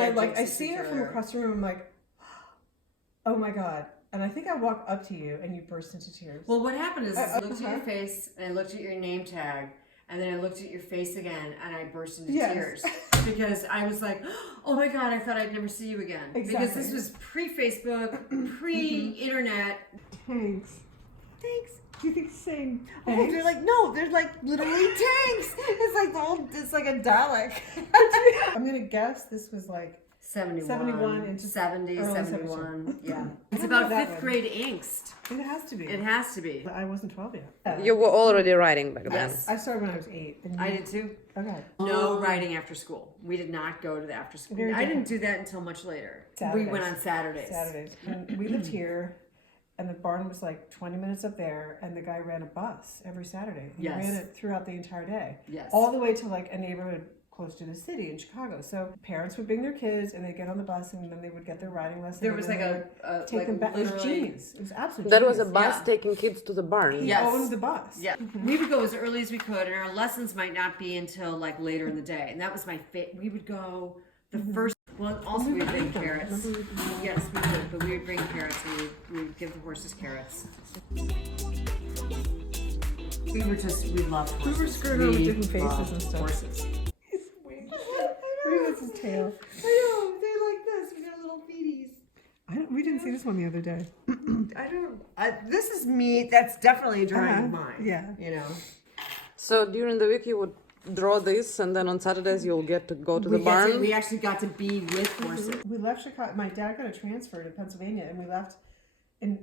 And I see her from across the room. I'm like, oh my God. And I think I walked up to you and you burst into tears. Well, what happened is I looked at your face and I looked at your name tag and then I looked at your face again and I burst into tears because I was like, oh my God, I thought I'd never see you again. Exactly. Because this was pre-Facebook, pre-internet. Thanks. Do you think the same? They're like, no, they're like literally tanks. It's like a Dalek. I'm gonna guess this was like 71 into 70, 71. 71. Yeah. It's about 5th grade angst. It has to be. It has to be. I wasn't 12 yet. You were already writing back then. Yes. I started when I was 8. And I did too. Okay. No writing after school. We did not go to the after school. I didn't do that until much later. Saturdays. We went on Saturdays. And we lived here. And the barn was like 20 minutes up there, and the guy ran a bus every Saturday. He ran it throughout the entire day. Yes. All the way to like a neighborhood close to the city in Chicago. So parents would bring their kids, and they'd get on the bus, and then they would get their riding lesson. There was like take them back. It was genius. It was absolutely That was a genius. bus taking kids to the barn. He owned the bus. Yeah. We would go as early as we could, and our lessons might not be until like later in the day. And that was my we would go the first. Well, also we would bring carrots. Yes, we would, but we would bring carrots and we would give the horses carrots. We loved horses. We were screwed over with different faces and stuff. Horses. He's weird. Look at his tail. I know, they're like this. We got little feeties. We didn't see this one the other day. This is me. That's definitely a drawing of mine. Yeah. You know. So during the week you would draw this, and then on Saturdays you'll get to go to the barn. We actually got to be with horses. We left Chicago. My dad got a transfer to Pennsylvania, and we left in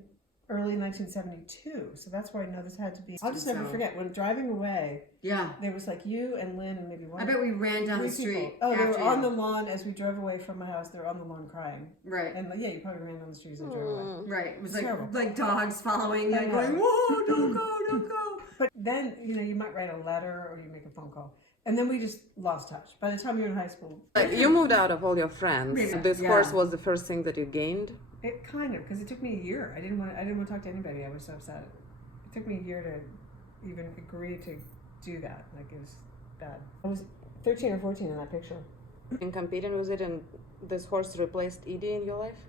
early 1972. So that's where I know this had to be. I'll just never forget when driving away. Yeah. There was like you and Lynn and maybe one. I bet we ran down the street. Oh, they were on the lawn as we drove away from my house. They were on the lawn crying. Right. And yeah, you probably ran down the street as we drove away. Right. It was terrible. like dogs following, like going, whoa, don't go, don't go. But then, you might write a letter or you make a phone call. And then we just lost touch. By the time you were in high school. You moved out of all your friends. This course was the first thing that you gained? It kind of, because it took me a year. I didn't want to talk to anybody. I was so upset. It took me a year to even agree to do that. Like, it was bad. I was 13 or 14 in that picture. In competing with it, and this horse replaced Edie in your life?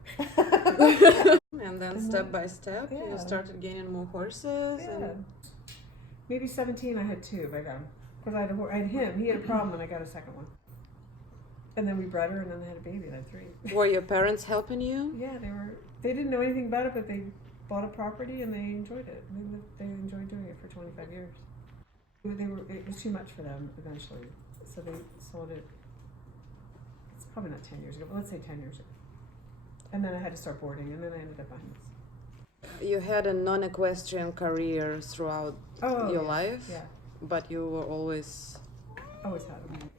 And then step by step, you started gaining more horses. Yeah. And Maybe 17, I had 2 by then. Because I had him. He had a problem, and I got a second one. And then we bred her, and then they had a baby, and I had 3. Were your parents helping you? Yeah, they didn't know anything about it, but they bought a property, and they enjoyed it. They enjoyed doing it for 25 years. It was too much for them eventually, so they sold it. It's probably not 10 years ago, but let's say 10 years ago. And then I had to start boarding, and then I ended up buying this. You had a non-equestrian career throughout your life, but you were always had them.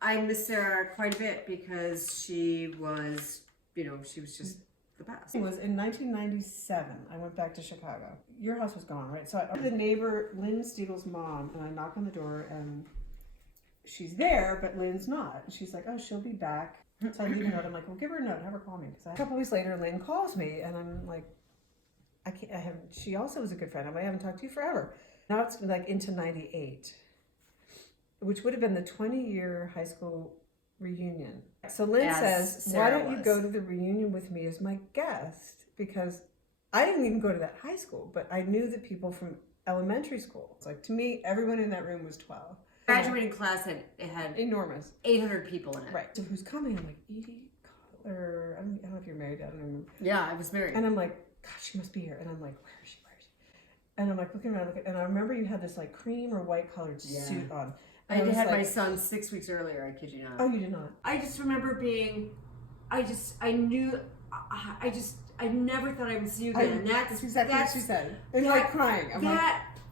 I miss Sarah quite a bit because she was just the best. It was in 1997. I went back to Chicago. Your house was gone, right? So the neighbor, Lynn Stiegel's mom, and I knock on the door, and she's there, but Lynn's not. And she's like, oh, she'll be back. So I leave a note. I'm like, well, give her a note. Have her call me. A couple weeks later, Lynn calls me, and I'm like, she also was a good friend. I haven't talked to you forever. Now it's like into 98. Which would have been the 20-year high school reunion. So Lynn says, why don't you go to the reunion with me as my guest? Because I didn't even go to that high school, but I knew the people from elementary school. It's like, to me, everyone in that room was 12. Graduating class had enormous. 800 people in it. Right. So who's coming? I'm like, Edie, or I don't know if you're married. I don't remember. Yeah, I was married. And I'm like, God, she must be here. And I'm like, where is she? And I'm like, looking around, and I remember you had this like cream or white colored suit on. I had my son 6 weeks earlier, I kid you not. Oh, you did not? I just remember I never thought I would see you again. And that's exactly what she said. And you're like crying.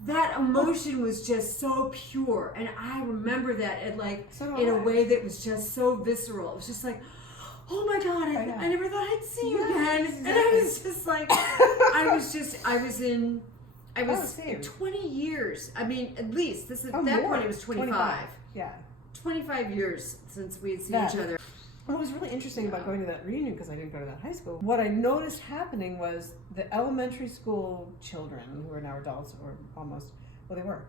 That emotion was just so pure. And I remember that in a way that was just so visceral. It was just like, oh my God, I never thought I'd see you again. Exactly. And I was just like, I was 20 years. I mean, at least, at that point it was 25. Yeah. 25 years since we had seen each other. What was really interesting about going to that reunion, because I didn't go to that high school, what I noticed happening was the elementary school children, who are now adults, or almost, well, they were,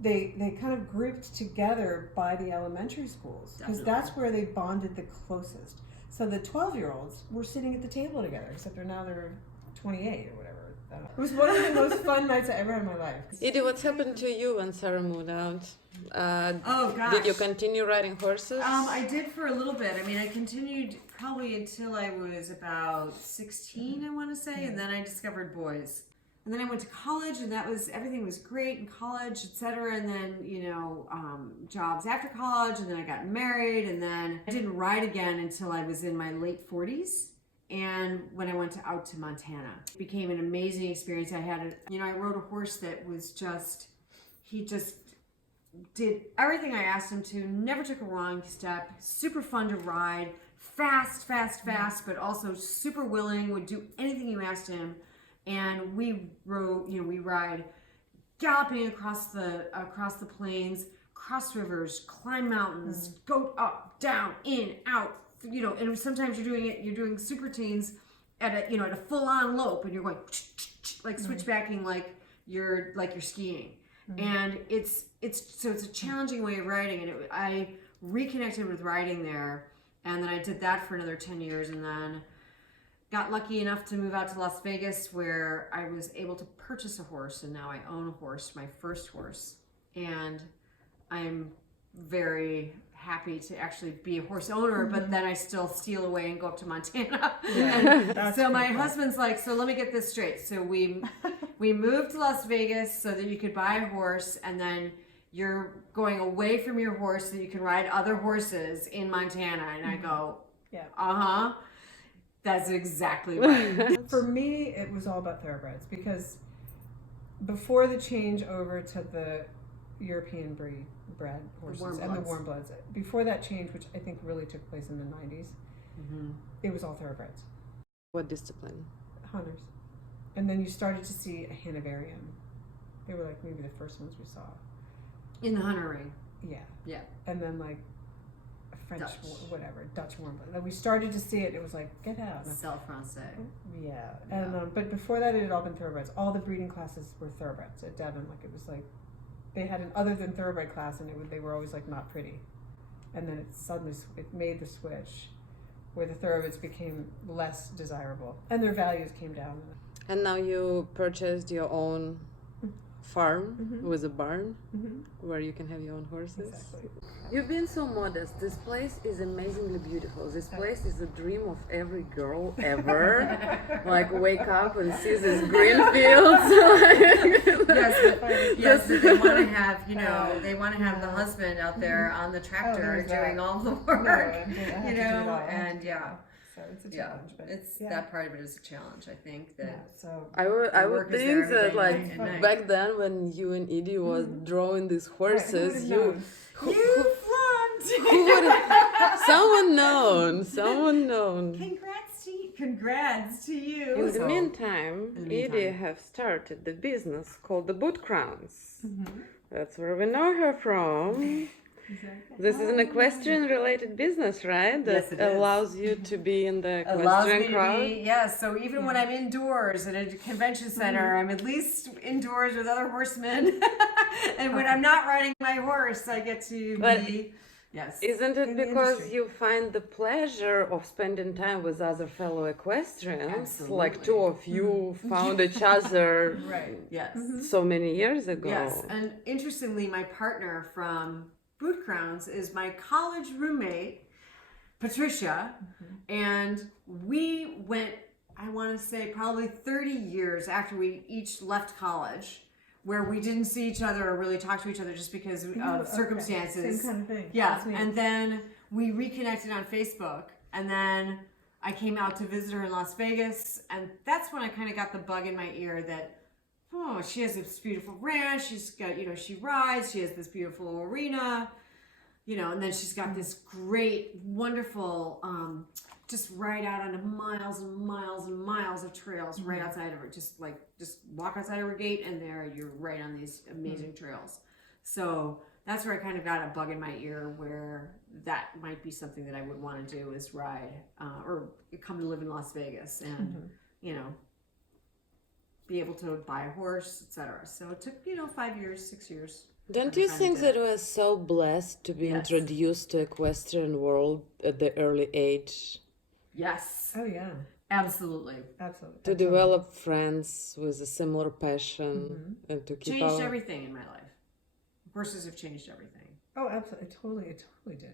they kind of grouped together by the elementary schools, because that's where they bonded the closest. So the 12-year-olds were sitting at the table together, except they're 28 or whatever. It was one of the most fun nights I ever had in my life. Edie, what's happened to you when Sarah moved out? Oh gosh. Did you continue riding horses? I did for a little bit. I mean, I continued probably until I was about 16, I want to say, and then I discovered boys. And then I went to college, and everything was great in college, etc. And then, jobs after college, and then I got married, and then I didn't ride again until I was in my late 40s. And when I went out to Montana, it became an amazing experience. I rode a horse that was he just did everything I asked him to, never took a wrong step, super fun to ride, fast, but also super willing, would do anything you asked him. And we ride galloping across the plains, cross rivers, climb mountains, go up, down, in, out, and sometimes you're doing super teens at a full-on lope, and you're going like switchbacking like you're skiing. And it's a challenging way of riding, and I reconnected with riding there, and then I did that for another 10 years, and then got lucky enough to move out to Las Vegas, where I was able to purchase a horse, and now I own a horse, my first horse, and I'm very happy to actually be a horse owner, but then I still steal away and go up to Montana. And so my husband's like, so let me get this straight. So we moved to Las Vegas so that you could buy a horse, and then you're going away from your horse so you can ride other horses in Montana. And I go, that's exactly right. For me, it was all about thoroughbreds, because before the change over to the European bred horses and the warm bloods, before that change, which I think really took place in the 90s, it was all thoroughbreds. What discipline? Hunters. And then you started to see a Hanoverian. They were like maybe the first ones we saw. In the hunter ring. Yeah. And then like a French, Dutch warm blood. Then we started to see it. It was like, get out. Celle Francais. Yeah. And but before that, it had all been thoroughbreds. All the breeding classes were thoroughbreds at Devon. Like it was like they had an other than thoroughbred class, and they were always like not pretty. And then it made the switch where the thoroughbreds became less desirable and their values came down. And now you purchased your own farm with a barn where you can have your own horses. Exactly. You've been so modest. This place is amazingly beautiful. This place is a dream of every girl ever. Like wake up and see these green fields. Yes, they want to have, they want to have the husband out there on the tractor doing all the work, and So it's a challenge, but that part of it is a challenge. I think that. So I would think that like night. back then when you and Edie was drawing these horses, You flunked. who would someone known. Congrats to you. In the meantime, Edie have started the business called the Boot Crowns. That's where we know her from. exactly. This is an equestrian-related business, right? That Yes, it is. allows you to be in the Allows me equestrian to crowd. be, yes. So even when I'm indoors at a convention center, I'm at least indoors with other horsemen. And when I'm not riding my horse, I get to be. Yes. Isn't it In the because industry. you find the pleasure of spending time with other fellow equestrians? Absolutely. Like two of you found each other Right. Yes. so many years ago. Yes. And interestingly, my partner from Boot Crowns is my college roommate, Patricia, and we went, I want to say, probably 30 years after we each left college, where we didn't see each other or really talk to each other just because of circumstances. Same kind of thing. Yeah, That's me. and then we reconnected on Facebook, and then I came out to visit her in Las Vegas, and that's when I kind of got the bug in my ear that, oh, she has this beautiful ranch, she's got, she rides, she has this beautiful arena, and then she's got this great, wonderful, just right out onto miles and miles and miles of trails right outside of her. Just walk outside of her gate, and there you're right on these amazing trails. So that's where I kind of got a bug in my ear, where that might be something that I would want to do, is ride or come to live in Las Vegas and be able to buy a horse, etc. So it took 5 years, 6 years. Don't you think that was so blessed to be introduced to equestrian world at the early age? Yes. Oh yeah. Absolutely. Absolutely. To develop friends with a similar passion and to keep changed everything in my life. Horses have changed everything. Oh, absolutely. It totally did.